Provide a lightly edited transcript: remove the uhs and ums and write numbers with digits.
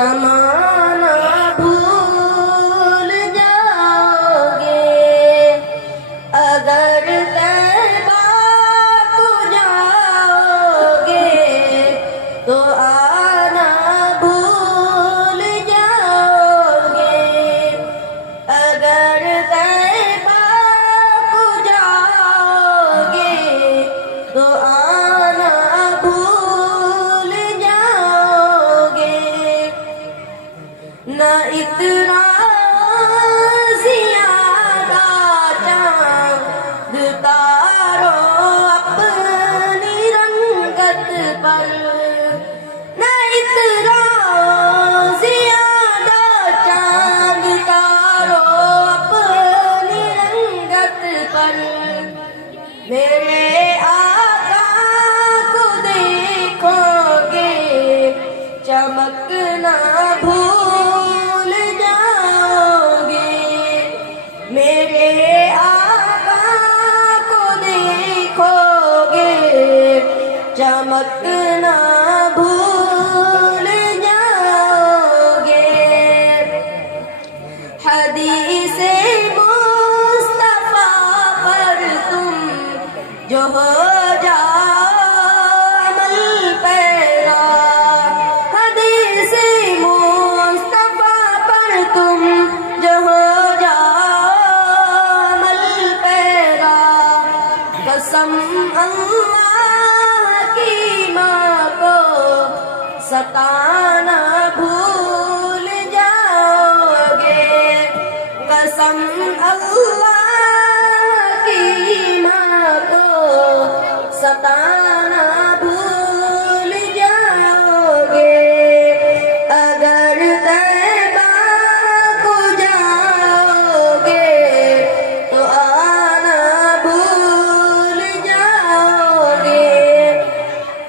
زمانہ بھول جاؤگے اگر طیبہ کو جاؤگے تو آنا بھول جاؤگے اگر طیبہ کو جاؤگے تو آنا بھول جاؤگے نہ اتنا زیادہ چاند تارو اپنی رنگت پر نہ اتنا زیادہ چاند تارو اپنی رنگت پر میرے آقا کو دیکھو گے چمکنا بھول جاؤگے میرے آقا کو دیکھو گے چمکنا بھول جاؤگے حدیث مصطفیٰ پر تم جو ہو جاؤ عمل پیرا حدیث مصطفیٰ پر تم جو ہو جاؤ عمل پیرا قسم اللہ کی ماں کو ستانا بھول جاؤگے قسم اللہ کی ماں کو ستانا